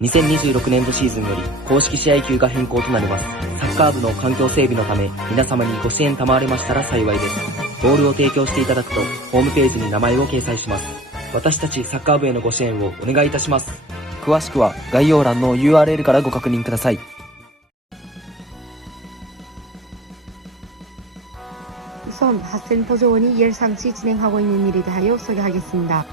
2026年度シーズンより公式試合球が変更となります。サッカー部の環境整備のため皆様にご支援賜れましたら幸いです。ボールを提供していただくとホームページに名前を掲載します。私たちサッカー部へのご支援をお願いいたします。詳しくは概要欄の URL からご確認ください。우선 학생보조원이 예상치 진행하고 있는 일에 대하여 소개하겠습니다.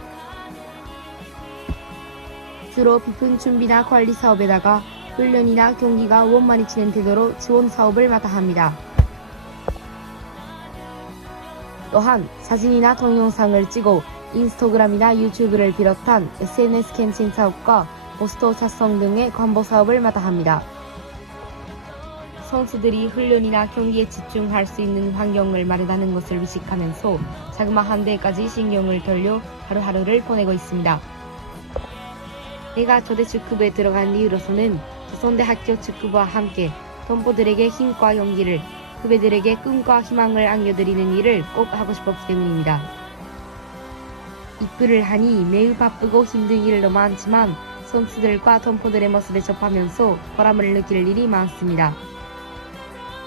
주로 비품 준비나 관리 사업에다가 훈련이나 경기가 원만히 진행되도록 지원 사업을 맡아 합니다. 또한 사진이나 동영상을 찍어 인스타그램이나 유튜브를 비롯한 SNS 캠페인 사업과 포스터 작성 등의 광고 사업을 맡아 합니다. 선수들이 훈련이나 경기에 집중할 수 있는 환경을 마련하는 것을 의식하면서 자그마한 데까지 신경을 돌려 하루하루를 보내고 있습니다. 내가 조대 축구부에 들어간 이유로서는 조선대학교 축구부와 함께 동포들에게 힘과 용기를, 후배들에게 꿈과 희망을 안겨드리는 일을 꼭 하고 싶었기 때문입니다. 입부를 하니 매우 바쁘고 힘든 일도 많지만 선수들과 동포들의 모습에 접하면서 보람을 느낄 일이 많습니다.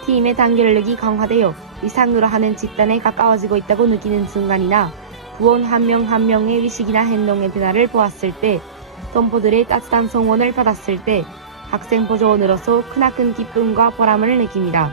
팀의 단결력이 강화되어 이상으로 하는 집단에 가까워지고 있다고 느끼는 순간이나 부원 한 명 한 명의 의식이나 행동의 변화를 보았을 때, 동포들의 따뜻한 성원을 받았을 때 학생 보조원으로서 크나큰 기쁨과 보람을 느낍니다.